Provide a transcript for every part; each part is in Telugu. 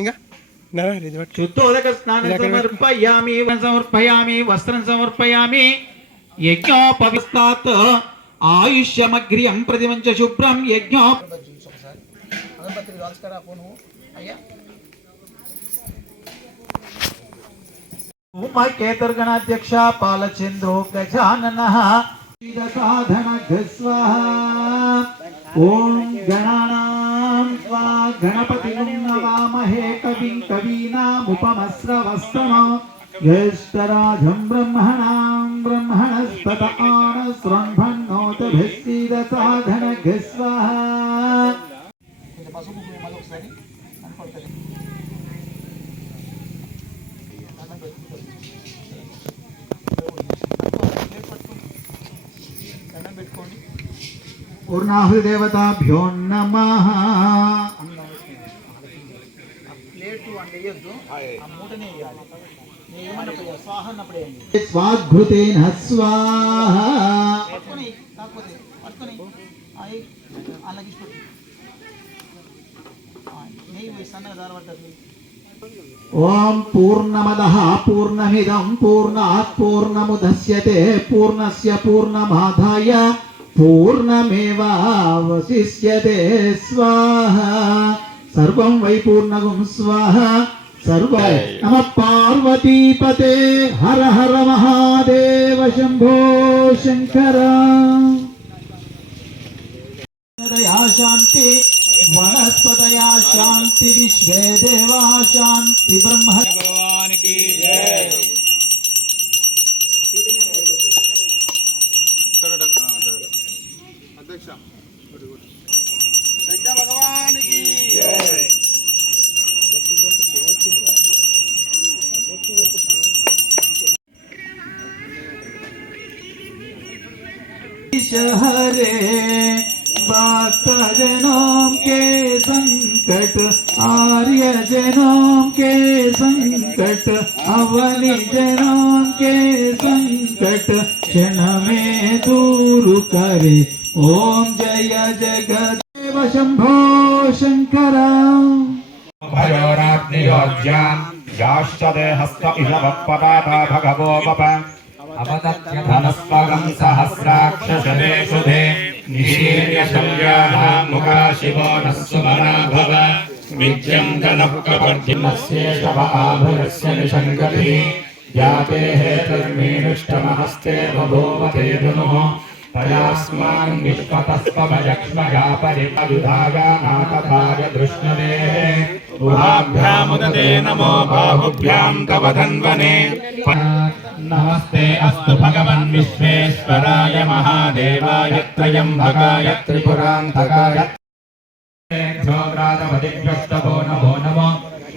ఇంకా శుద్ధోదక స్నానం సమర్పయామి సమర్పయామి వస్త్రం సమర్పయామి యజ్ఞోపవిస్తాత్ ఆయుష్యమగ్ర్యం ప్రతిమంచ శుభ్రం యజ్ఞో ఉమాకేతర్గణాధ్యక్ష పాలచంద్రో గజాననః సాధన గస్వాహ ఓం గణానాం స్వా గణపతిం నమామహే కవిం కవీనాముపమస్రవస్తమో జ్యేష్ఠరాజం బ్రహ్మణాం బ్రహ్మణస్పత ఆనశృణ్భన్నోతభిస్సీద సాధన గస్వాహ. పూర్ణాహుదేవతాభ్యో నమః. స్వాఘృతేన స్వాహ. ఓం పూర్ణమదః పూర్ణమిదం పూర్ణాత్ పూర్ణముదచ్యతే పూర్ణస్య పూర్ణమాదాయ పూర్ణమేవావశిష్యతే. స్వాహా. సర్వం వై పూర్ణగం స్వాహా. సర్వ నమ పార్వతీపతే. హర హర మహాదేవ శంభో శంకర. శాంతి వనస్పతయా శాంతి విశ్వే దేవా శాంతి బ్రహ్మ. భగవానికి జై. భగవానికి हरे भक्तजनों के संकट आर्य जनों के संकट अवनि जनों के संकट क्षण में दूर करे. ओम जय जगदेव शंभो शंकर. भयोराग्नियोज्यां याश्चदे हस्त इषवत्पदाता भगवो वप अवदत्यधनस्पगं सहस्राक्षशदे शुधे निशीर्य संज्ञानां मुखा शिवो नः सुमना भव. विद्यं धनः कपर्दिमस्येषव आभुरस्य निषङ्गतिः याते हेतुर्मीनुष्टमहस्ते बभूवते धनुः तयास्मान् विश्वतस्त्वभयक्ष्मया परिपदुधायानाथभाय दृष्णवे. उभाभ्यामुदते नमो बाहुभ्यां तव धन्वने. नमस्ते अस्तु भगवन् विश्वेश्वराय महादेवाय त्र्यम्बकाय त्रिपुरान्तकाय घ्रातपतिभ्यष्टभो नमो नमो.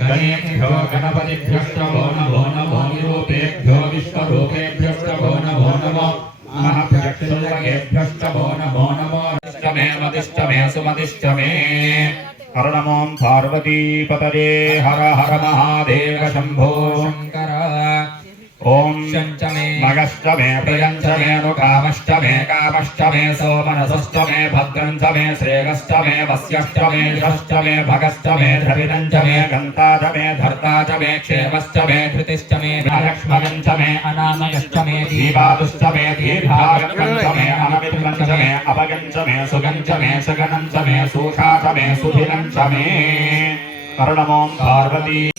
गणेभ्यो गणपतिभ्यष्टभो नमो नमो. निरूपेभ्यो विश्वरूपेभ्यष्टभो नमो नमो. महभ्यक्षुल्लकेभ्यष्टभो नमो नमो. दिष्टमे मदिष्टमे सुमदिष्टमे. हर नमो पार्वतीपतये. हर हर महादेव शंभो शंकर. ओम मगष्टमे प्रियंचमे नुकामष्टमे कामष्टमे सोमनसष्टमे भद्रंचमे श्रेयष्टमे वस्यष्टमे षष्टमे भगष्टमे द्रविणंचमे गन्ताचमे धर्ताचमे क्षेमष्टमे धृतिष्टमे लक्ष्मणंचमे अनामयष्टमे दीपादुष्टमे दीर्घागपंचमे अनविद्वंचमे अपगंचमे सुगंचमे सुगनंचमे सुषाचमे सुधिरंचमे. कर्णमो पार्वती.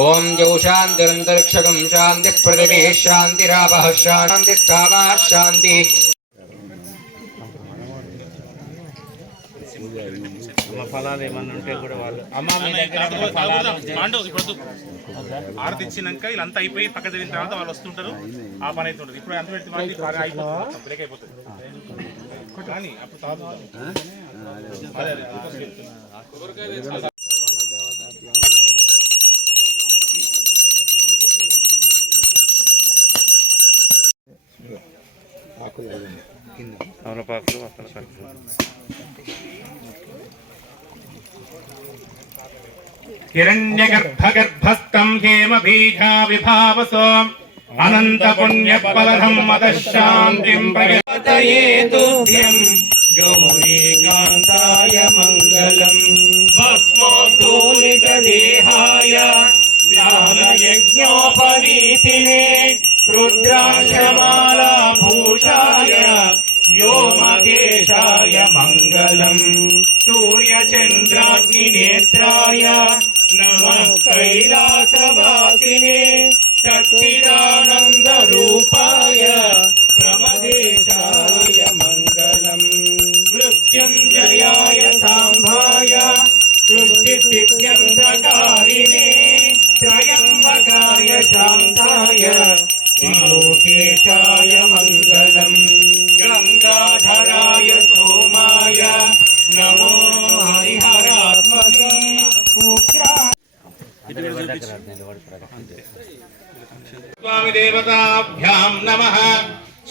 ओम जौ शांतिरंतरिक्षकं शांति पृथिवी शांतिरापः शांति सावा शांति. ఫలాలు ఏమన్నా ఉంటే కూడా వాళ్ళు అమ్మ ఆరతి ఇచ్చినాక వీళ్ళంతా అయిపోయి పక్క జరిగిన తర్వాత వాళ్ళు వస్తుంటారు. ఆ పని అయితే ఉంటుంది. ఇప్పుడు ఎంత పెడితే అయిపోతుంది, బ్రేక్ అయిపోతుంది. కానీ అప్పుడు అవునపాకులు అక్కడ హిరణ్యగర్భగర్భస్థం హేమ బీజా విభావసో అనంత పుణ్య ఫలధం మదశాంతిం ప్రయతయేతుభ్యం గౌరీకాంతాయ మంగళం భస్మోద్ధూల रुद्राक्षमालाभूषाय व्योमकेशाय मङ्गलम् सूर्यचन्द्राग्निनेत्राय नमः कैलासवासिने सच्चिदानन्दरूपाय प्रमदेशाय मङ्गलम् मृत्युञ्जयाय साम्भाय सृष्टिस्थित्यन्तकारिणे त्र्यम्बकाय शान्ताय त्रिलोकेशाय मङ्गलम् गङ्गाधराय सोमाय नमो हरिहरात्मने स्वामी देवताभ्यां नमः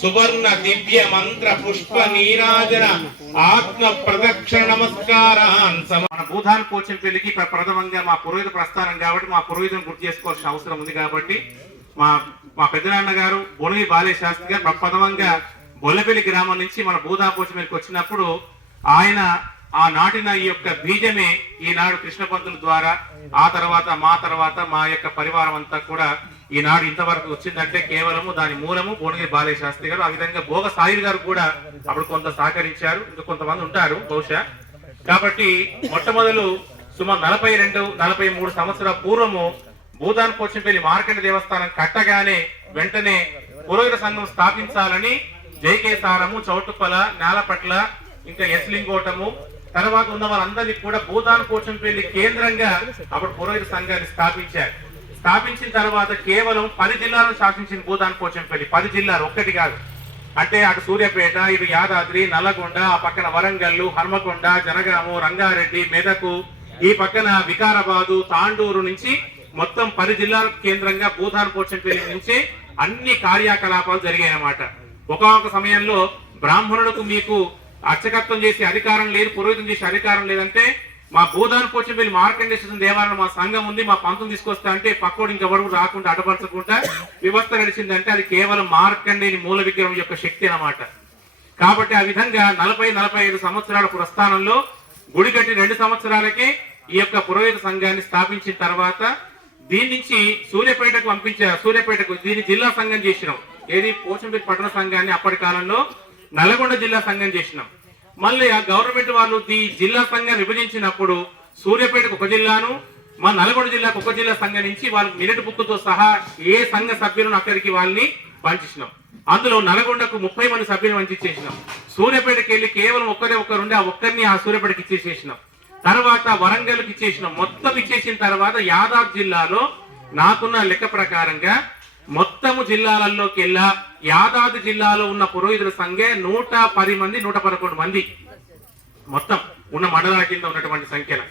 सुवर्ण दिव्य मंत्र पुष्प नीराजन आत्म प्रदक्षिण नमस्कारान् మన భూధాన్ పోచంపల్లికి ప్రథమంగా మా పురోహిత ప్రస్థానం కాబట్టి మా పురోహితులను గుర్తు చేసుకోవాల్సిన అవసరం ఉంది కాబట్టి మా పెద్దనాన్న గారు బొనవి బాలే శాస్త్రి గారు ప్రథమంగా బొల్లపల్లి గ్రామం నుంచి మన భూధాన్ పోచంపల్లికి వచ్చినప్పుడు ఆయన ఆ నాటిన ఈ యొక్క బీజమే ఈనాడు కృష్ణ పంతుల ద్వారా ఆ తర్వాత మా యొక్క పరివారం అంతా కూడా ఈనాడు ఇంతవరకు వచ్చిందంటే కేవలము దాని మూలము భువనగిరి బాలయ్య శాస్త్రి గారు. ఆ విధంగా భోగ సాయిల్ గారు కూడా అప్పుడు కొంత సహకరించారు, ఇంకా కొంతమంది ఉంటారు బహుశా. కాబట్టి మొట్టమొదలు సుమారు 42-43 సంవత్సరాల పూర్వము భూదాన్ పోచంపల్లి మార్కండ దేవస్థానం కట్టగానే వెంటనే పురోహిత సంఘం స్థాపించాలని జైకేసారము, చౌటుప్పల, నేలపట్ల, ఇంకా ఎస్లింగోటము తర్వాత ఉన్న వాళ్ళందరినీ కూడా భూదాన్ పోచంపల్లి కేంద్రంగా అప్పుడు పురోహిత సంఘాన్ని స్థాపించారు. స్థాపించిన తర్వాత కేవలం 10 జిల్లాలను శాసించిన భూదాన్ పోచంపల్లి. 10 జిల్లాలు, ఒక్కటి కాదు. అంటే అటు సూర్యాపేట, ఇటు యాదాద్రి, నల్లగొండ, ఆ పక్కన వరంగల్లు, హన్మకొండ, జనగాము, రంగారెడ్డి, మెదకు, ఈ పక్కన వికారాబాదు, తాండూరు నుంచి మొత్తం 10 జిల్లాల కేంద్రంగా భూదాన్ పోచంపల్లి నుంచి అన్ని కార్యకలాపాలు జరిగాయి అన్నమాట. ఒక్కొక్క సమయంలో బ్రాహ్మణులకు మీకు అర్చకత్వం చేసే అధికారం లేదు, పురోహితం చేసే అధికారం లేదంటే మా భూదాన్ పోచంపల్లి మార్కండేశ్వర దేవాలయం మా సంఘం ఉంది, మా పంతం తీసుకొస్తా అంటే పక్కోడు ఇంకెవరు రాకుండా అడ్డపరచకుండా వ్యవస్థ నడిచిందంటే అది కేవలం మార్కండేని మూల విగ్రహం యొక్క శక్తి అన్నమాట. కాబట్టి ఆ విధంగా 40-45 సంవత్సరాల ప్రస్థానంలో గుడి కట్టి 2 సంవత్సరాలకే ఈ యొక్క పురోహిత సంఘాన్ని స్థాపించిన తర్వాత దీని నుంచి సూర్యాపేటకు పంపించారు. సూర్యాపేటకు దీన్ని జిల్లా సంఘం చేసినాం. ఏది పోచంపల్లి పట్టణ సంఘాన్ని అప్పటి కాలంలో నల్గొండ జిల్లా సంఘం చేసినాం. మళ్ళీ ఆ గవర్నమెంట్ వాళ్ళు ఈ జిల్లా సంఘాన్ని విభజించినప్పుడు సూర్యాపేటకు ఒక జిల్లాను, మా నల్గొండ జిల్లాకు ఒక జిల్లా సంఘం నుంచి వాళ్ళు మినటి బుక్కుతో సహా ఏ సంఘ సభ్యులను అక్కడికి వాళ్ళని పంచినాం. అందులో నల్గొండకు 30 మంది సభ్యులు పంచిచ్చేసినాం. సూర్యాపేటకి వెళ్ళి కేవలం ఒక్కరుండి ఆ ఒక్కరిని ఆ సూర్యాపేటకి ఇచ్చేసేసినాం. తర్వాత వరంగల్కి ఇచ్చేసినాం. మొత్తం ఇచ్చేసిన తర్వాత యాదాద్రి జిల్లాలో నాకున్న లెక్క ప్రకారంగా మొత్తము జిల్లాలలోకి వెళ్ళా యాదాద్రి జిల్లాలో ఉన్న పురోహితుల సంఖ్య 110 మంది, 111 మంది మొత్తం ఉన్న మండలాల కింద ఉన్నటువంటి సంఖ్యన.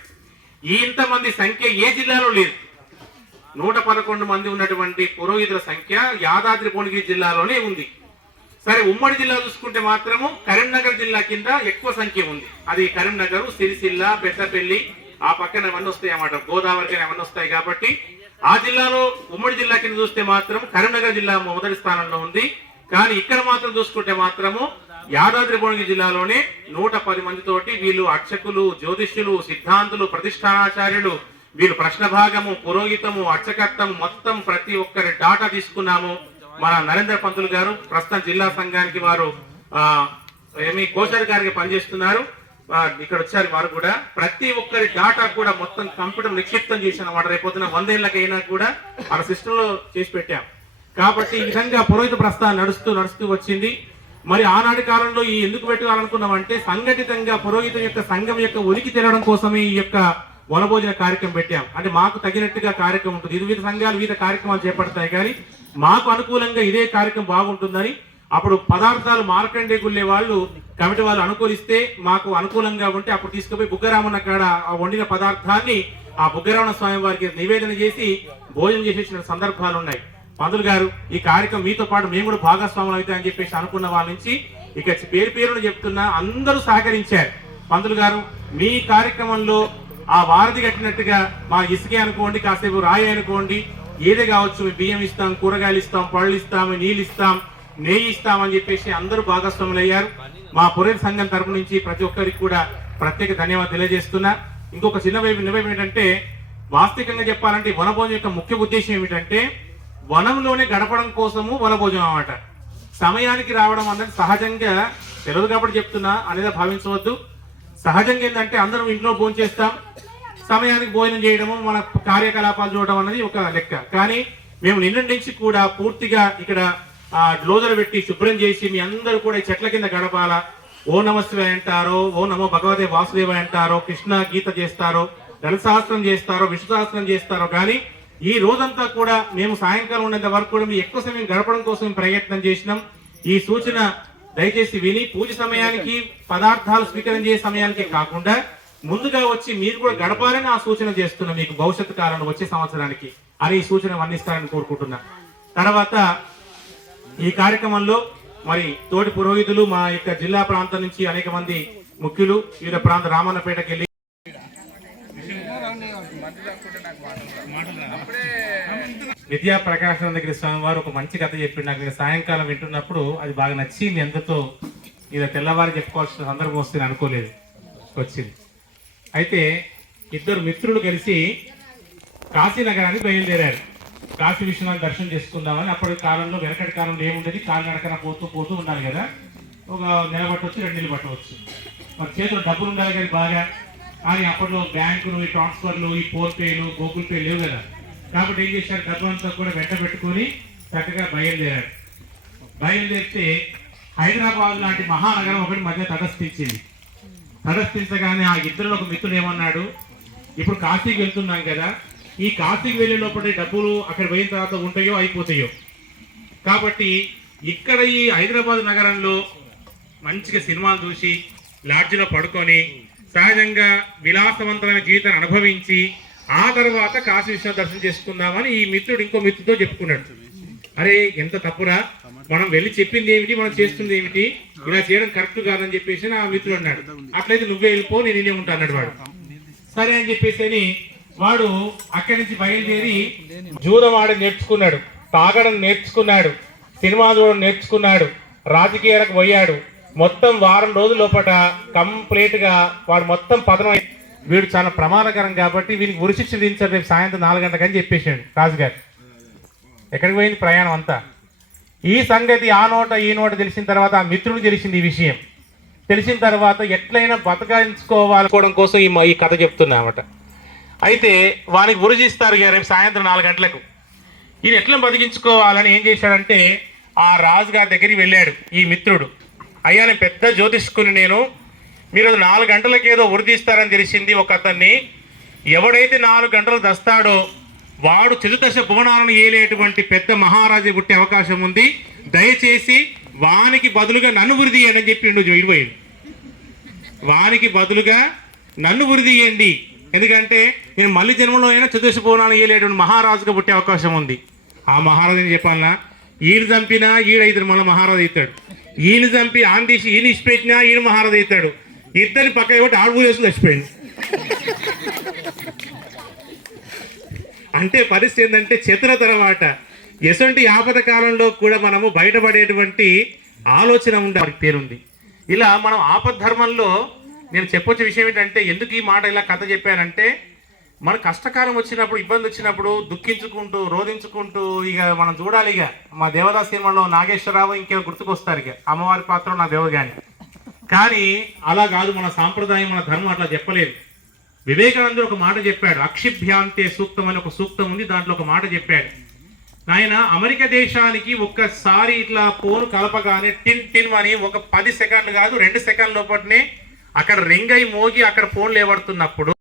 ఇంతమంది సంఖ్య ఏ జిల్లాలో లేదు. 111 మంది ఉన్నటువంటి పురోహితుల సంఖ్య యాదాద్రి భువనగిరి జిల్లాలోనే ఉంది. సరే, ఉమ్మడి జిల్లా చూసుకుంటే మాత్రము కరీంనగర్ జిల్లా కింద ఎక్కువ సంఖ్య ఉంది. అది కరీంనగర్, సిరిసిల్ల, పెద్దపల్లి ఆ పక్కన అవన్నీ వస్తాయి అన్నమాట. గోదావరి అవన్నీ వస్తాయి కాబట్టి ఆ జిల్లాలో ఉమ్మడి జిల్లా కింద చూస్తే మాత్రం కరీంనగర్ జిల్లా మొదటి స్థానంలో ఉంది. కానీ ఇక్కడ మాత్రం చూసుకుంటే మాత్రము యాదాద్రి భువనగిరి జిల్లాలోనే 110 మందితోటి వీళ్ళు అర్చకులు, జ్యోతిష్యులు, సిద్ధాంతులు, ప్రతిష్టానాచార్యులు, వీళ్ళు ప్రశ్న భాగము, పురోహితము, అర్చకత్వం మొత్తం ప్రతి ఒక్కరి డాటా తీసుకున్నాము. మన నరేంద్ర పంతులు గారు ప్రస్తుతం జిల్లా సంఘానికి వారు కోశాధికారిగా పనిచేస్తున్నారు. ఇక్కడ వచ్చారు వారు కూడా. ప్రతి ఒక్కరి డాటా కూడా మొత్తం కంప్యూటర్ నిక్షిప్తం చేశాను అన్నమాట. రేపొద్దున 100 ఏళ్ళకైనా కూడా మన సిస్టమ్ లో చేసి పెట్టాం. కాబట్టి ఈ విధంగా పురోహిత ప్రస్థానం నడుస్తూ వచ్చింది. మరి ఆనాటి కాలంలో ఈ ఎందుకు పెట్టుకోవాలనుకున్నామంటే సంఘటితంగా పురోహితం యొక్క సంఘం యొక్క ఉనికి తెరవడం కోసమే ఈ యొక్క వనభోజన కార్యక్రమం పెట్టాం. అంటే మాకు తగినట్టుగా కార్యక్రమం ఉంటుంది. ఇది వివిధ సంఘాలు వివిధ కార్యక్రమాలు చేపడతాయి, కానీ మాకు అనుకూలంగా ఇదే కార్యక్రమం బాగుంటుందని అప్పుడు పదార్థాలు మార్కండే గుళ్ళే వాళ్ళు కమిటీ వాళ్ళు అనుకూలిస్తే మాకు అనుకూలంగా ఉంటే అప్పుడు తీసుకుపోయి బుగ్గరామన్న కాడ ఆ వండిన పదార్థాన్ని ఆ బుగ్గరామన్న స్వామి వారికి నివేదన చేసి భోజనం చేసేసిన సందర్భాలు ఉన్నాయి. పంతులు గారు ఈ కార్యక్రమం మీతో పాటు మేము కూడా భాగస్వాములు అవుతాయని చెప్పేసి అనుకున్న వాళ్ళ నుంచి ఇక పేరును చెప్తున్నా అందరూ సహకరించారు. పంతులు గారు మీ కార్యక్రమంలో ఆ వారధి కట్టినట్టుగా మా ఇసుకే అనుకోండి, కాసేపు రాయి అనుకోండి, ఏదే కావచ్చు, బియ్యం ఇస్తాం, కూరగాయలు ఇస్తాం, పళ్ళు ఇస్తాం, నీళ్ళు ఇస్తాం, నెయ్యి ఇస్తామని చెప్పేసి అందరూ భాగస్వాములు అయ్యారు. మా పురోహిత సంఘం తరపు నుంచి ప్రతి ఒక్కరికి కూడా ప్రత్యేక ధన్యవాదాలు తెలియజేస్తున్నా. ఇంకొక చిన్న వైపు ఏంటంటే వాస్తవికంగా చెప్పాలంటే వనభోజనం యొక్క ముఖ్య ఉద్దేశం ఏమిటంటే వనంలోనే గడపడం కోసము వనభోజనం అన్నమాట. సమయానికి రావడం అన్నది సహజంగా తెలియదు కాబట్టి చెప్తున్నా అనేది భావించవద్దు. సహజంగా ఏంటంటే అందరం ఇంట్లో భోజనం చేస్తాం, సమయానికి భోజనం చేయడము, మన కార్యకలాపాలు చూడడం అన్నది ఒక లెక్క. కానీ మేము నిన్నటి నుంచి కూడా పూర్తిగా ఇక్కడ గ్లోజర్ పెట్టి శుభ్రం చేసి మీ అందరూ కూడా చెట్ల కింద గడపాల. ఓ నమశివాయ అంటారో, ఓ నమో భగవతే వాసుదేవాయ అంటారో, కృష్ణ గీత చేస్తారో, లలిత సహస్రం చేస్తారో, విష్ణు సహస్రం చేస్తారో, కానీ ఈ రోజంతా కూడా మేము సాయంకాలం ఉన్నంత వరకు కూడా మీ ఎక్కువ సమయం గడపడం కోసం ప్రయత్నం చేసినాం. ఈ సూచన దయచేసి విని పూజ సమయానికి పదార్థాలు స్వీకరించే సమయానికి కాకుండా ముందుగా వచ్చి మీరు కూడా గడపాలని ఆ సూచన చేస్తున్నాం మీకు భవిష్యత్తు కాలంలో వచ్చే సంవత్సరానికి అని ఈ సూచన అందిస్తారని కోరుకుంటున్నా. తర్వాత ఈ కార్యక్రమంలో మరి తోటి పురోహితులు మా యొక్క జిల్లా ప్రాంతం నుంచి అనేక మంది ముఖ్యులు వివిధ ప్రాంత రామన్నపేటకి వెళ్ళి విద్యా ప్రకాశానందగిరి స్వామి వారు ఒక మంచి కథ చెప్పిండు. నాకు నేను సాయంకాలం వింటున్నప్పుడు అది బాగా నచ్చి మీ అందరితో ఇది తెల్లవారు చెప్పుకోవాల్సిన సందర్భం వస్తుంది అనుకోలేదు, వచ్చింది. అయితే ఇద్దరు మిత్రులు కలిసి కాశీనగరానికి బయలుదేరారు. కాశీ విశ్వనాథ్ దర్శనం చేసుకుందామని. అప్పటి కాలంలో వెనకటి కాలంలో ఏముండేది, కాలినడకన పోతూ ఉండాలి కదా, ఒక నెల పట్టవచ్చు, 2 నెలలు పట్టవచ్చు. మరి చేతిలో డబ్బులు ఉండాలి కానీ బాగా. కానీ అప్పట్లో బ్యాంకులు, ఈ ట్రాన్స్ఫర్లు, ఈ ఫోన్పేలు, గూగుల్ పే లేవు కదా. కాబట్టి ఏం చేశారు, డబ్బు అంతా కూడా వెంట పెట్టుకుని చక్కగా బయలుదేరారు. బయలుదేరితే హైదరాబాద్ లాంటి మహానగరం ఒకటి మధ్య తటస్థించింది. తటస్థించగానే ఆ ఇద్దరు ఒక మిత్రుడు ఏమన్నాడు, ఇప్పుడు కాశీకి వెళ్తున్నాం కదా, ఈ కాశీకి వెళ్ళే లోపల డబ్బులు అక్కడ పోయిన తర్వాత ఉంటాయో అయిపోతాయో, కాబట్టి ఇక్కడ ఈ హైదరాబాద్ నగరంలో మంచిగా సినిమాలు చూసి లాడ్జిలో పడుకొని సహజంగా విలాసవంతమైన జీవితాన్ని అనుభవించి ఆ తర్వాత కాశీ విశ్వనాథ దర్శనం చేసుకుందామని ఈ మిత్రుడు ఇంకో మిత్రుడితో చెప్పుకున్నాడు. అరే ఎంత తప్పురా, మనం వెళ్ళి చెప్పింది ఏమిటి, మనం చేస్తుంది ఏమిటి, ఇలా చేయడం కరెక్ట్ కాదని చెప్పేసి ఆ మిత్రుడు అన్నాడు. అట్లయితే నువ్వే వెళ్ళిపో, నేనే ఉంటా అన్నాడు వాడు. సరే అని చెప్పేసి వాడు అక్కడి నుంచి బయలుదేరి జూదం ఆడడం నేర్చుకున్నాడు, తాగడం నేర్చుకున్నాడు, సినిమా చూడడం నేర్చుకున్నాడు, రాజకీయాలకు పోయాడు. మొత్తం వారం రోజుల లోపల కంప్లీట్ గా వాడు మొత్తం పతనం. వీడు చాలా ప్రమాదకరం కాబట్టి వీనికి ఉరిశిక్ష విధించారు రేపు సాయంత్రం 4 గంటలకని చెప్పేసాడు రాజుగారు. ఎక్కడికి పోయింది ప్రయాణం అంతా. ఈ సంగతి ఆ నోట ఈ నోట తెలిసిన తర్వాత ఆ మిత్రుడు తెలిసింది ఈ విషయం. తెలిసిన తర్వాత ఎట్లయినా బతకాయించుకోవాలనుకోవడం కోసం ఈ కథ చెప్తున్నా అన్నమాట. అయితే వానికి ఉరిజిస్తారు రేపు సాయంత్రం 4 గంటలకు. ఈయన ఎట్లా బతికించుకోవాలని ఏం చేశాడంటే ఆ రాజుగారి దగ్గరికి వెళ్ళాడు ఈ మిత్రుడు. అయ్యా నేను పెద్ద జ్యోతిష్కుని, నేను మీరు 4 గంటలకు ఏదో ఉరిదీస్తారని తెలిసింది ఒక అతన్ని. ఎవడైతే 4 గంటలు దస్తాడో వాడు చతుర్దశ భువనాలను ఏలేటువంటి పెద్ద మహారాజు పుట్టే అవకాశం ఉంది. దయచేసి వానికి బదులుగా నన్ను ఉరిదీయండి అని చెప్పిండు. ఇడిపోయింది. వానికి బదులుగా నన్ను ఉరిదీయండి, ఎందుకంటే నేను మళ్ళీ జన్మలో అయినా చతుర్దశ భువనాలను ఏలేటువంటి మహారాజుగా పుట్టే అవకాశం ఉంది. ఆ మహారాజుని చెప్పాలన్నా, ఈయన చంపినా ఈడైతాడు, మళ్ళీ మహారాజు అవుతాడు. ఈయన చంపి ఆందీసి ఈయన ఇచ్చిపెట్టినా ఈయన మహారాజు అవుతాడు. ఇద్దరిని పక్క కొట్టి ఆడు వేసుకుని చచ్చిపోయింది. అంటే పరిస్థితి ఏంటంటే చతురతరమాట. ఎటువంటి ఆపద కాలంలో కూడా మనము బయటపడేటువంటి ఆలోచన ఉండే వారికి పేరుంది. ఇలా మనం ఆపద్ధర్మంలో నేను చెప్పొచ్చే విషయం ఏంటంటే, ఎందుకు ఈ మాట ఇలా కథ చెప్పానంటే, మన కష్టకాలం వచ్చినప్పుడు, ఇబ్బంది వచ్చినప్పుడు దుఃఖించుకుంటూ రోధించుకుంటూ ఇక మనం చూడాలి. ఇక మా దేవదాస్ సినిమాలో నాగేశ్వరరావు ఇంకేమో గుర్తుకొస్తారు, ఇక అమ్మవారి పాత్ర నా దేవగాని. కానీ అలా కాదు, మన సాంప్రదాయం మన ధర్మం అట్లా చెప్పలేదు. వివేకానందుడు ఒక మాట చెప్పాడు, అక్షిభ్యాంతే సూక్తం అని ఒక సూక్తం ఉంది, దాంట్లో ఒక మాట చెప్పాడు. నాయన అమెరికా దేశానికి ఒక్కసారి ఇట్లా ఫోన్ కలపగానే టిన్ టిన్ అని ఒక 10 సెకండ్లు కాదు 2 సెకండ్ల లోపలనే అక్కడ రింగ్ అయి మోగి అక్కడ ఫోన్ లేవడుతున్నప్పుడు